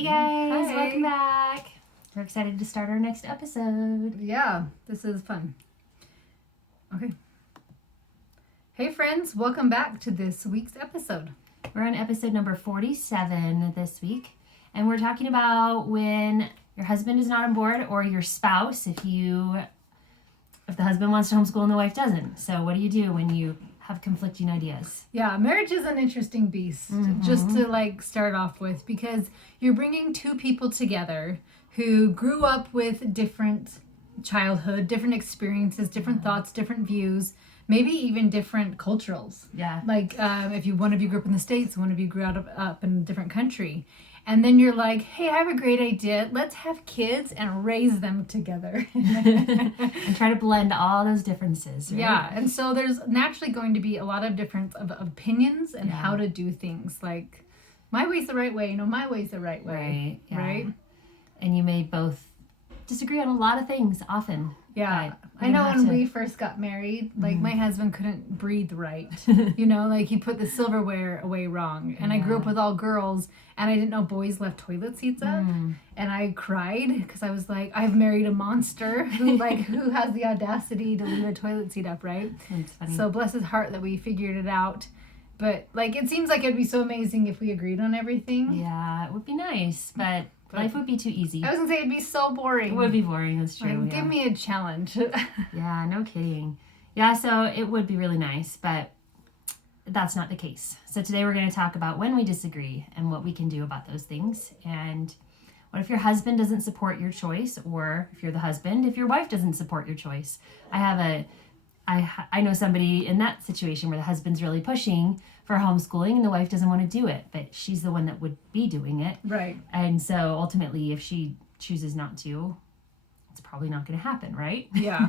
Hey guys, Hi. welcome back. We're excited to start our next episode. Yeah, this is fun. Okay. Hey friends, welcome back to this week's episode. We're on episode number 47 this week, and we're talking about when your husband is not on board or your spouse if the husband wants to homeschool and the wife doesn't. So what do you do when you have conflicting ideas? Yeah, marriage is an interesting beast, just to start off with, because you're bringing two people together who grew up with different childhood, different experiences, different thoughts, different views, maybe even different culturals. Yeah. Like if one of you grew up in the States, one of you grew up in a different country. And then you're like, hey, I have a great idea. Let's have kids and raise them together. And try to blend all those differences, right? Yeah, and so there's naturally going to be a lot of different of opinions and how to do things. Like, my way's the right way, my way's the right way. Right. Yeah. Right? And you may both disagree on a lot of things often. Yeah. I know when we first got married, my husband couldn't breathe right. He put the silverware away wrong. And I grew up with all girls, and I didn't know boys left toilet seats up. And I cried because I was like, I've married a monster who has the audacity to leave a toilet seat up, right? That's funny. So bless his heart that we figured it out. But it seems like it'd be so amazing if we agreed on everything. Yeah, it would be nice, but life would be too easy. I was gonna say it'd be so boring. It would be boring, that's true. Give me a challenge. Yeah, no kidding. Yeah, so it would be really nice, but that's not the case. So today we're going to talk about when we disagree and what we can do about those things. And what if your husband doesn't support your choice, or if you're the husband, if your wife doesn't support your choice? I know somebody in that situation where the husband's really pushing for homeschooling and the wife doesn't want to do it, but she's the one that would be doing it. Right. And so ultimately, if she chooses not to, it's probably not going to happen, right? Yeah.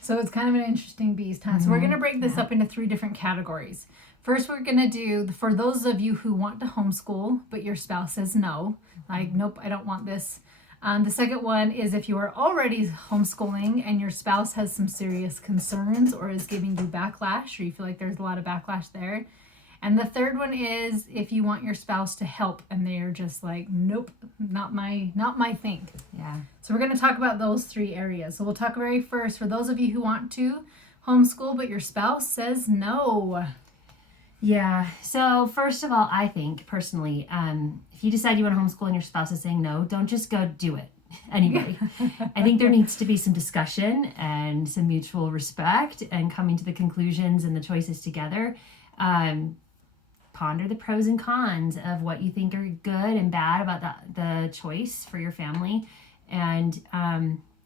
So it's kind of an interesting beast, huh? So we're going to break this up into 3 different categories. First, we're going to do, for those of you who want to homeschool, but your spouse says no, nope, I don't want this. The second one is if you are already homeschooling and your spouse has some serious concerns or is giving you backlash, or you feel like there's a lot of backlash there. And the third one is if you want your spouse to help and they're just like, nope, not my thing. Yeah. So we're going to talk about those 3 areas. So we'll talk very first for those of you who want to homeschool, but your spouse says no. Yeah. So first of all, I think personally, if you decide you want to homeschool and your spouse is saying no, don't just go do it anyway. I think there needs to be some discussion and some mutual respect and coming to the conclusions and the choices together. Ponder the pros and cons of what you think are good and bad about the choice for your family. And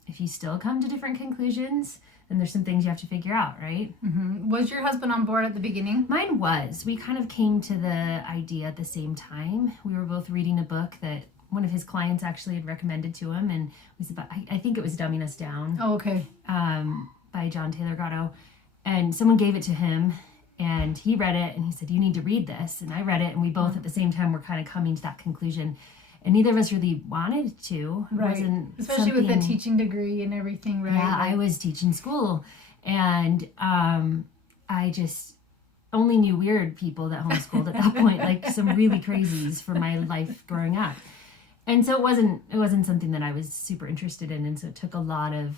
if you still come to different conclusions, then there's some things you have to figure out, right? Mm-hmm. Was your husband on board at the beginning? Mine was. We kind of came to the idea at the same time. We were both reading a book that one of his clients actually had recommended to him, and it was about, I think it was Dumbing Us Down. Oh, okay. By John Taylor Gatto. And someone gave it to him, and he read it, and he said, you need to read this. And I read it, and we both at the same time were kind of coming to that conclusion. And neither of us really wanted to. Right. Especially with the teaching degree and everything, right? Yeah, I was teaching school. And I just only knew weird people that homeschooled at that point, like some really crazies for my life growing up. And so it wasn't something that I was super interested in. And so it took a lot of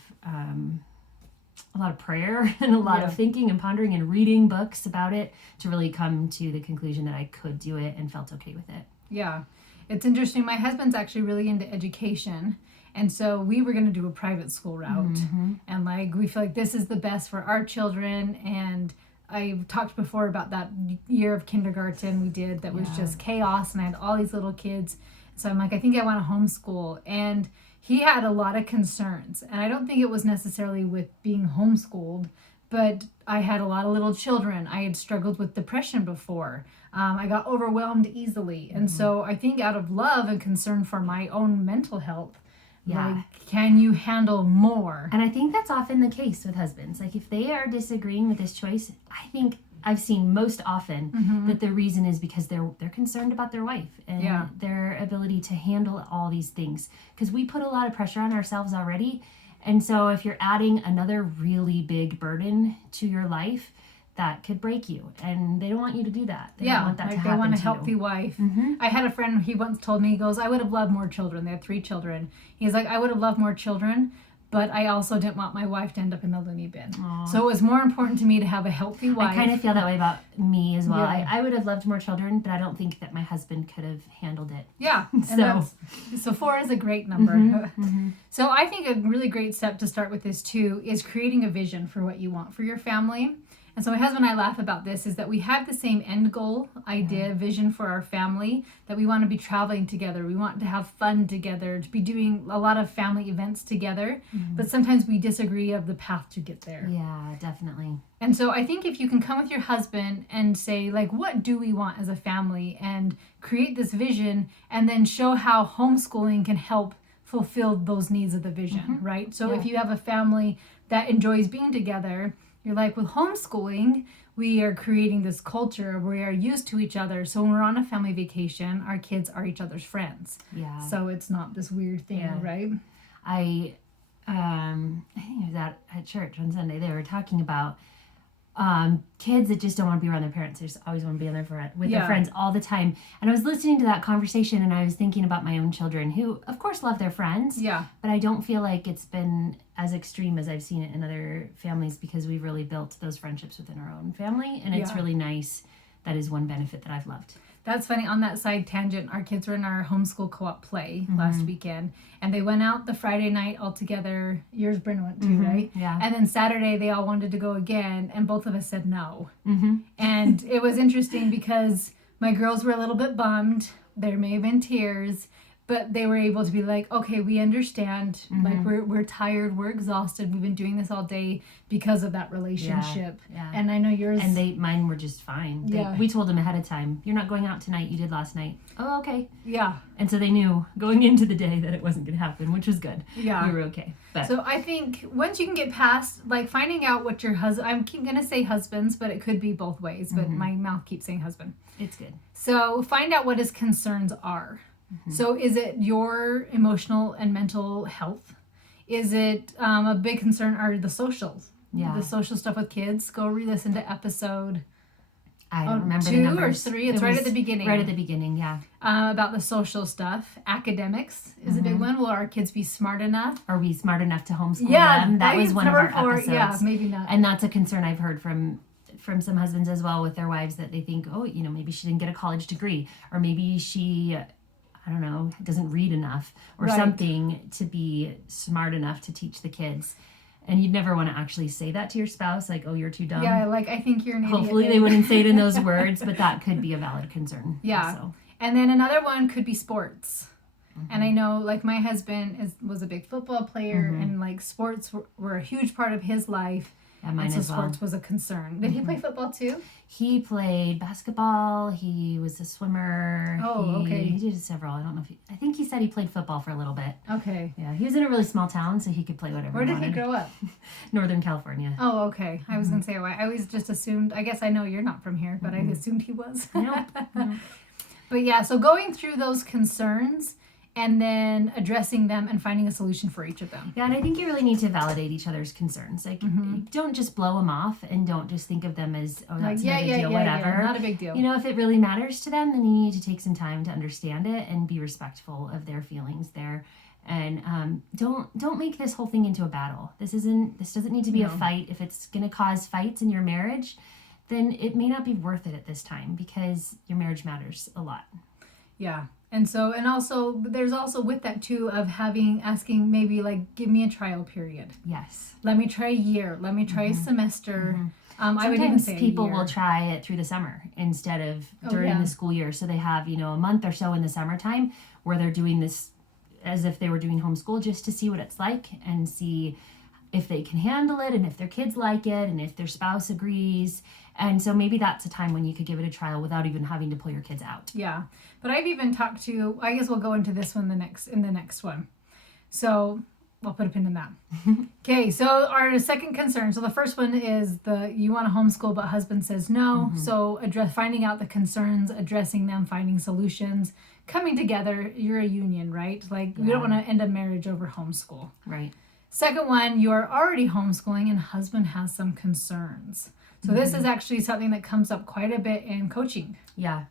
prayer and a lot of thinking and pondering and reading books about it to really come to the conclusion that I could do it and felt okay with it. Yeah. It's interesting. My husband's actually really into education. And so we were going to do a private school route. Mm-hmm. And we feel like this is the best for our children. And I've talked before about that year of kindergarten we did that was just chaos. And I had all these little kids. So I'm like, I think I want to homeschool. And he had a lot of concerns. And I don't think it was necessarily with being homeschooled, but I had a lot of little children. I had struggled with depression before. I got overwhelmed easily. And so I think out of love and concern for my own mental health, can you handle more? And I think that's often the case with husbands. Like if they are disagreeing with this choice, I think I've seen most often that the reason is because they're concerned about their wife and their ability to handle all these things. Because we put a lot of pressure on ourselves already. And so if you're adding another really big burden to your life, that could break you, and they don't want you to do that. They Yeah, don't want that like to they happen want a to healthy you. wife. Mm-hmm. I had a friend, he once told me, he goes, I would have loved more children. They had 3 children. He's like, I would have loved more children, but I also didn't want my wife to end up in the loony bin. Aww. So it was more important to me to have a healthy wife. I kind of feel that way about me as well. Yeah. I would have loved more children, but I don't think that my husband could have handled it. Yeah. So 4 is a great number. Mm-hmm. So I think a really great step to start with this too is creating a vision for what you want for your family. And so my husband and I laugh about this, is that we have the same end goal, idea, vision for our family, that we want to be traveling together. We want to have fun together, to be doing a lot of family events together. Mm-hmm. But sometimes we disagree of the path to get there. Yeah, definitely. And so I think if you can come with your husband and say, like, what do we want as a family, and create this vision, and then show how homeschooling can help fulfill those needs of the vision, right? So if you have a family that enjoys being together, you're like, with homeschooling, we are creating this culture where we are used to each other. So when we're on a family vacation, our kids are each other's friends. Yeah. So it's not this weird thing, right? I think it was at church on Sunday. They were talking about kids that just don't want to be around their parents. They just always want to be with their friends all the time. And I was listening to that conversation, and I was thinking about my own children, who of course love their friends. Yeah. But I don't feel like it's been as extreme as I've seen it in other families, because we've really built those friendships within our own family. And it's really nice. That is one benefit that I've loved. That's funny. On that side tangent, our kids were in our homeschool co-op play last weekend, and they went out the Friday night all together. Yours, Brenda, went too, right? Yeah. And then Saturday, they all wanted to go again, and both of us said no. Mm-hmm. And it was interesting because my girls were a little bit bummed. There may have been tears, but they were able to be like, okay, we understand. Like, we're tired, we're exhausted. We've been doing this all day because of that relationship. Yeah. And I know yours. And mine were just fine. We told them ahead of time, you're not going out tonight. You did last night. Oh, okay. Yeah. And so they knew going into the day that it wasn't going to happen, which was good. Yeah. We were okay. But So I think once you can get past, like, finding out what your husband, I'm going to say husbands, but it could be both ways, but my mouth keeps saying husband. it's good. So find out what his concerns are. So is it your emotional and mental health? Is it a big concern are the socials? Yeah. The social stuff with kids. Go re-listen to episode I don't remember the 2 or numbers. 3. It's It right was at the beginning. Right at the beginning, yeah. About the social stuff. Academics is a big one. Will our kids be smart enough? Are we smart enough to homeschool Yeah, them? That was is one of our number 4. episodes. Yeah, maybe not. And that's a concern I've heard from some husbands as well with their wives, that they think, oh, maybe she didn't get a college degree, or maybe she, I don't know, doesn't read enough or something to be smart enough to teach the kids. And you'd never want to actually say that to your spouse, like, oh, you're too dumb. Yeah, like, I think you're an idiot. Hopefully they wouldn't say it in those words, but that could be a valid concern. Yeah. Also. And then another one could be sports. And I know, like, my husband was a big football player, and, like, sports were a huge part of his life. Yeah, mine and so as well. sports was a concern. Did he play football too? He played basketball. He was a swimmer. Oh, okay. He did several. I don't know if I think he said he played football for a little bit. Okay. Yeah, he was in a really small town, so he could play whatever Where he did he wanted. grow up? Northern California. Oh, okay. I was going to say, I always just assumed, I guess I know you're not from here, but I assumed he was. Nope. But yeah, so going through those concerns and then addressing them and finding a solution for each of them. Yeah, and I think you really need to validate each other's concerns. Like, don't just blow them off, and don't just think of them as, oh, that's no big deal, whatever. Yeah, not a big deal. If it really matters to them, then you need to take some time to understand it and be respectful of their feelings there. And don't make this whole thing into a battle. This doesn't need to be a fight. If it's going to cause fights in your marriage, then it may not be worth it at this time, because your marriage matters a lot. Yeah. And so, and also, there's also with that too of asking maybe, like, give me a trial period. Yes. Let me try a year. Let me try a semester. I would even Sometimes say people will try it through the summer instead of during the school year. So they have, a month or so in the summertime where they're doing this as if they were doing homeschool, just to see what it's like and see if they can handle it, and if their kids like it, and if their spouse agrees. And so maybe that's a time when you could give it a trial without even having to pull your kids out. Yeah. But I've even talked to, I guess we'll go into this one in the next one. So I'll put a pin in that. Okay, so our second concern. So the first one is you want to homeschool, but husband says no. So finding out the concerns, addressing them, finding solutions, coming together. You're a union, right? Like, we don't want to end a marriage over homeschool. Right. Second one, you are already homeschooling and husband has some concerns. So this is actually something that comes up quite a bit in coaching. Yeah.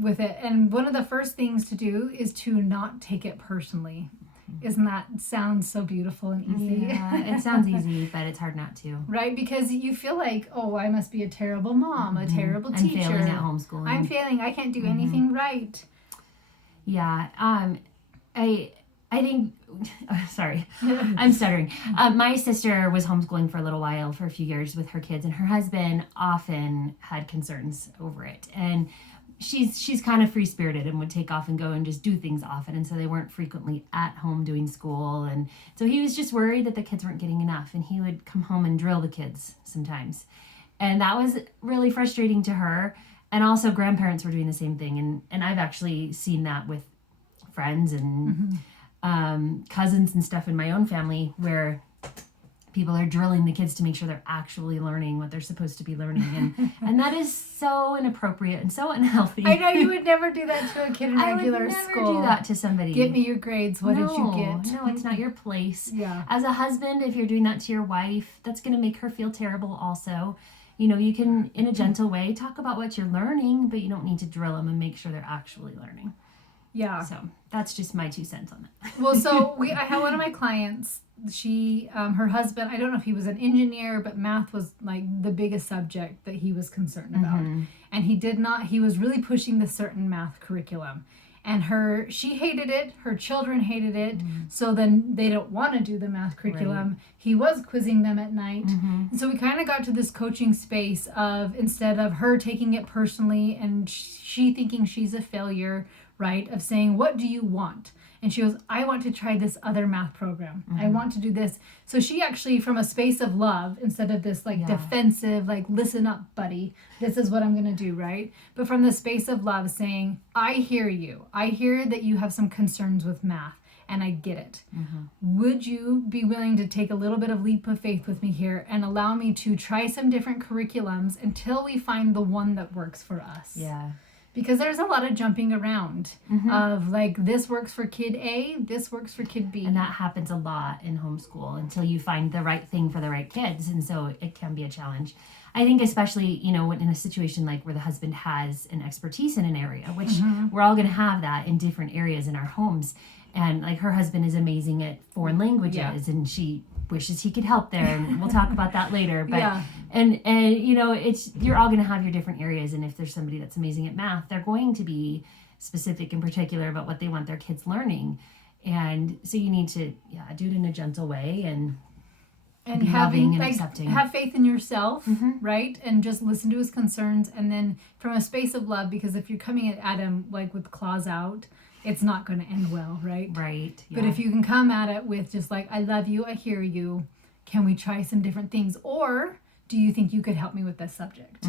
With it. And one of the first things to do is to not take it personally. Isn't that sounds so beautiful and easy? Yeah, it sounds easy, but it's hard not to. Right? Because you feel like, oh, I must be a terrible mom, a terrible teacher. I'm failing at homeschooling. I'm failing. I can't do anything right. Yeah. I think, sorry, I'm stuttering. My sister was homeschooling for a little while, for a few years with her kids, and her husband often had concerns over it. And she's kind of free-spirited and would take off and go and just do things often, and so they weren't frequently at home doing school, and so he was just worried that the kids weren't getting enough, and he would come home and drill the kids sometimes, and that was really frustrating to her. And also grandparents were doing the same thing, and I've actually seen that with friends and cousins and stuff in my own family, where people are drilling the kids to make sure they're actually learning what they're supposed to be learning. And that is so inappropriate and so unhealthy. I know you would never do that to a kid in regular school. I would never do that to somebody. Get me your grades. What did you get? No, it's not your place. Yeah. As a husband, if you're doing that to your wife, that's going to make her feel terrible also. You know, you can, in a gentle way, talk about what you're learning, but you don't need to drill them and make sure they're actually learning. Yeah. So that's just my 2 cents on that. Well, so I had one of my clients, her husband, I don't know if he was an engineer, but math was like the biggest subject that he was concerned about. And he was really pushing this certain math curriculum. And she hated it, her children hated it, so then they don't want to do the math curriculum. Right. He was quizzing them at night. And so we kind of got to this coaching space of, instead of her taking it personally and she thinking she's a failure, right, of saying, what do you want? And she goes, I want to try this other math program. I want to do this. So she actually, from a space of love, instead of this defensive, like, listen up, buddy, this is what I'm going to do, right? But from the space of love, saying, I hear you. I hear that you have some concerns with math, and I get it. Would you be willing to take a little bit of leap of faith with me here and allow me to try some different curriculums until we find the one that works for us? Yeah. Because there's a lot of jumping around of like, this works for kid A, this works for kid B. And that happens a lot in homeschool until you find the right thing for the right kids. And so it can be a challenge. I think especially, you know, in a situation like where the husband has an expertise in an area, which we're all going to have that in different areas in our homes. And like her husband is amazing at foreign languages and she wishes he could help there, and we'll talk about that later. But and you know, you're all going to have your different areas, and if there's somebody that's amazing at math, they're going to be specific and particular about what they want their kids learning, and so you need to do it in a gentle way and be loving and accepting. Have faith in yourself, right, and just listen to his concerns, and then from a space of love, because if you're coming at him like with claws out, it's not going to end well, right? Right. Yeah. But if you can come at it with just like, I love you, I hear you, can we try some different things? Or do you think you could help me with this subject?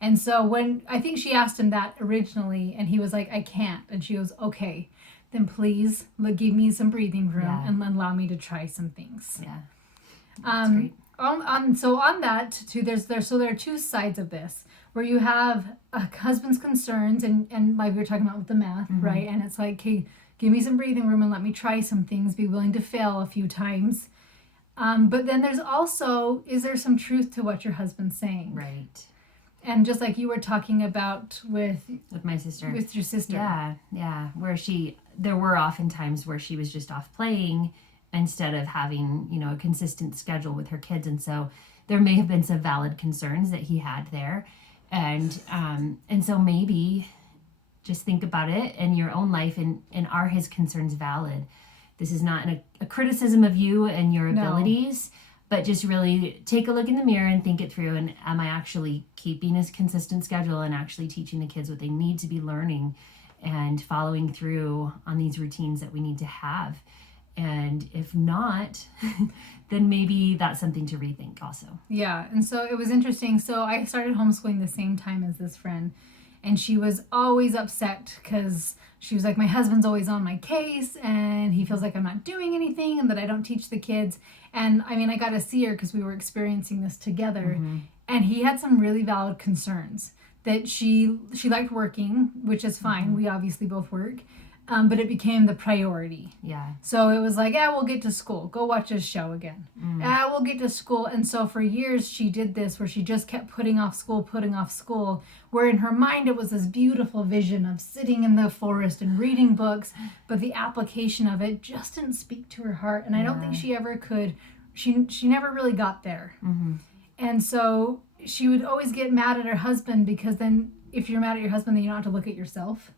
And so when, I think she asked him that originally, and he was like, I can't. And she goes, okay, then please give me some breathing room and allow me to try some things. Yeah. That's great. So on that, too, there are two sides of this, where you have a husband's concerns and like we were talking about with the math, right? And it's like, hey, give me some breathing room and let me try some things, be willing to fail a few times. But then there's also, is there some truth to what your husband's saying? Right. And just like you were talking about with my sister. With your sister. Yeah. Where there were often times where she was just off playing instead of having, you know, a consistent schedule with her kids. And so there may have been some valid concerns that he had there. And so maybe just think about it in your own life, and are his concerns valid? This is not a criticism of you and your abilities, but just really take a look in the mirror and think it through. And am I actually keeping a consistent schedule and actually teaching the kids what they need to be learning and following through on these routines that we need to have? And if not, then maybe that's something to rethink also. Yeah. And so it was interesting. So I started homeschooling the same time as this friend, and she was always upset because she was like, my husband's always on my case and he feels like I'm not doing anything and that I don't teach the kids. And I mean, I got to see her because we were experiencing this together. And he had some really valid concerns that she liked working, which is fine. We obviously both work. but it became the priority. Yeah. So it was like, we'll get to school. Go watch this show again. We'll get to school. And so for years she did this where she just kept putting off school, where in her mind it was this beautiful vision of sitting in the forest and reading books, but the application of it just didn't speak to her heart. And I don't think she ever could. She never really got there. And so she would always get mad at her husband, because then if you're mad at your husband, then you don't have to look at yourself,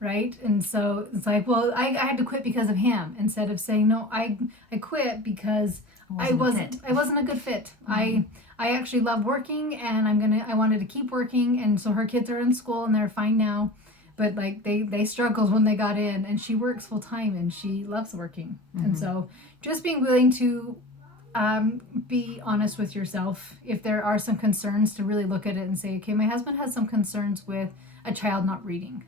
right? And so it's like, well, I had to quit because of him, instead of saying, no, I quit because I wasn't a good fit. I actually love working, and I wanted to keep working, and so her kids are in school and they're fine now, but like they struggled when they got in, and she works full time and she loves working. And so just being willing to be honest with yourself. If there are some concerns, to really look at it and say, okay, my husband has some concerns with a child not reading.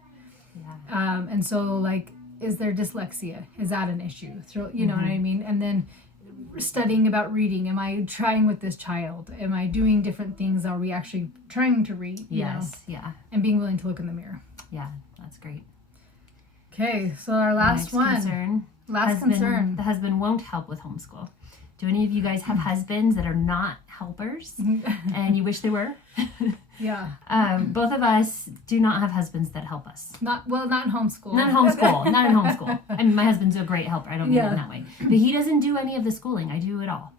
And so like, is there dyslexia? Is that an issue? So, you know what I mean? And then studying about reading. Am I trying with this child? Am I doing different things? Are we actually trying to read? Yes. Yeah. And being willing to look in the mirror. Yeah. That's great. Okay. So our last concern. The husband won't help with homeschool. Do any of you guys have husbands that are not helpers and you wish they were? Yeah. Both of us do not have husbands that help us. Not in homeschool. Not in homeschool. I mean, my husband's a great helper. I don't mean it in that way. But he doesn't do any of the schooling. I do it all.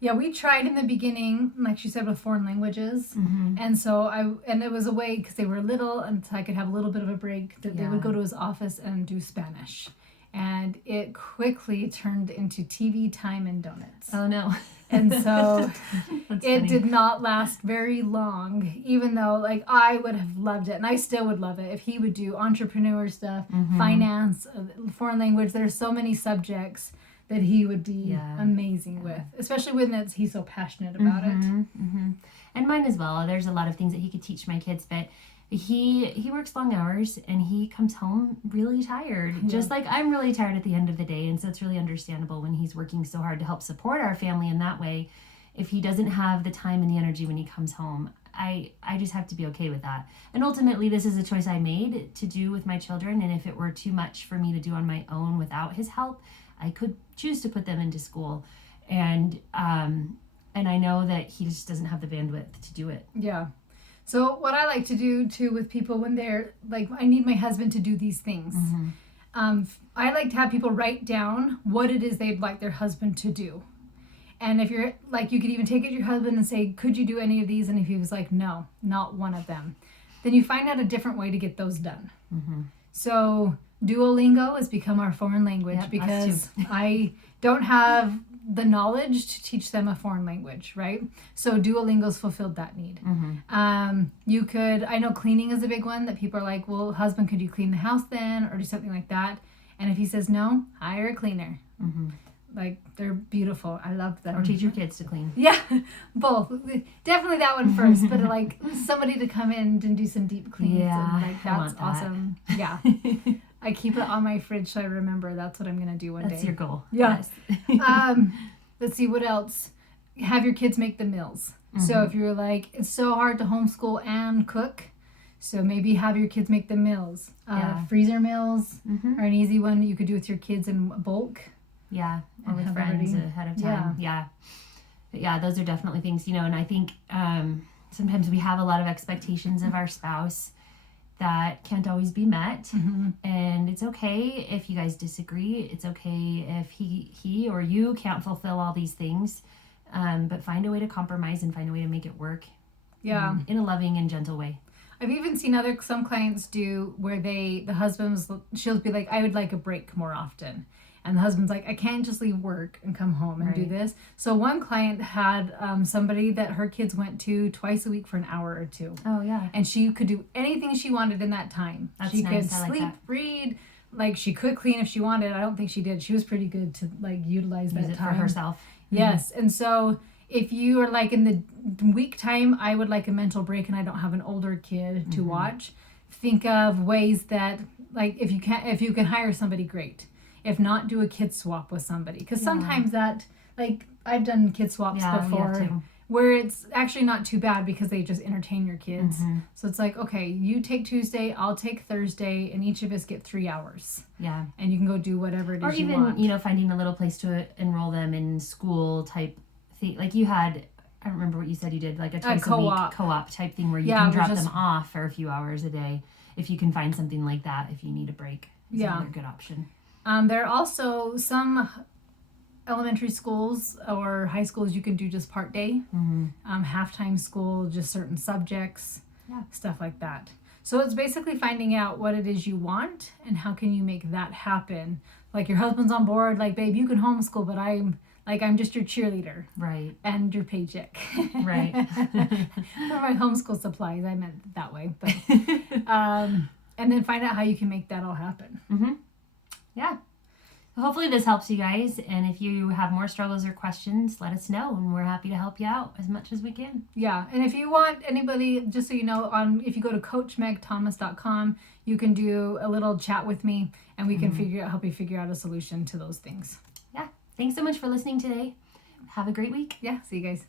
Yeah, we tried in the beginning, like she said, with foreign languages. And so it was a way, because they were little, and so I could have a little bit of a break, that they would go to his office and do Spanish. And it quickly turned into TV time and donuts. Oh, no. And so it did not last very long, even though like I would have loved it, and I still would love it if he would do entrepreneur stuff, finance, foreign language. There's so many subjects that he would be amazing with, especially when he's so passionate about it. And mine as well. There's a lot of things that he could teach my kids, but he works long hours and he comes home really tired, just like I'm really tired at the end of the day. And so it's really understandable when he's working so hard to help support our family in that way. If he doesn't have the time and the energy when he comes home, I just have to be okay with that. And ultimately, this is a choice I made to do with my children. And if it were too much for me to do on my own without his help, I could choose to put them into school. And I know that he just doesn't have the bandwidth to do it. Yeah. So what I like to do too with people when they're like, I need my husband to do these things. I like to have people write down what it is they'd like their husband to do. And if you're like, you could even take it to your husband and say, could you do any of these? And if he was like, no, not one of them, then you find out a different way to get those done. So Duolingo has become our foreign language because I don't have the knowledge to teach them a foreign language, right? So Duolingo's fulfilled that need. You could, I know cleaning is a big one that people are like, well, husband, could you clean the house then? Or do something like that. And if he says no, hire a cleaner. Like, they're beautiful. I love them. Or teach your kids to clean. Yeah, both. Definitely that one first, but like somebody to come in and do some deep cleans. Yeah, and like, that's awesome. Yeah. I keep it on my fridge so I remember that's what I'm going to do one day. That's your goal. Yeah. Yes. Let's see, what else? Have your kids make the meals. So if you're like, it's so hard to homeschool and cook, so maybe have your kids make the meals. Freezer meals are an easy one you could do with your kids in bulk. Yeah, or with friends ahead of time. Yeah, those are definitely things, and I think sometimes we have a lot of expectations of our spouse that can't always be met. And it's okay if you guys disagree. It's okay if he or you can't fulfill all these things, but find a way to compromise and find a way to make it work in a loving and gentle way. I've even seen some clients do where the she'll be like, I would like a break more often. And the husband's like, I can't just leave work and come home and do this. So one client had somebody that her kids went to twice a week for an hour or two. Oh, yeah. And she could do anything she wanted in that time. That's she nice. could sleep, read, like she could clean if she wanted. I don't think she did. She was pretty good to like utilize that time for herself. Yes. And so if you are like in the week time, I would like a mental break and I don't have an older kid to watch. Think of ways that like if you can hire somebody, great. If not, do a kid swap with somebody. Because sometimes that, like, I've done kid swaps before where it's actually not too bad because they just entertain your kids. So it's like, okay, you take Tuesday, I'll take Thursday, and each of us get 3 hours. Yeah. And you can go do whatever it is you want. Or even, you know, finding a little place to enroll them in school type thing. Like you had, I don't remember what you said you did, like a twice a week co-op type thing where you can drop them off for a few hours a day. If you can find something like that, if you need a break, it's another good option. There are also some elementary schools or high schools you can do just part day, halftime school, just certain subjects, stuff like that. So it's basically finding out what it is you want and how can you make that happen. Like your husband's on board, like, babe, you can homeschool, but I'm just your cheerleader. Right. And your paycheck. Right. For my homeschool supplies, I meant it that way. But and then find out how you can make that all happen. Yeah. Hopefully this helps you guys, and if you have more struggles or questions, let us know, and we're happy to help you out as much as we can. Yeah, and if you want anybody, just so you know, if you go to coachmegthomas.com, you can do a little chat with me, and we can help you figure out a solution to those things. Yeah. Thanks so much for listening today. Have a great week. Yeah, see you guys.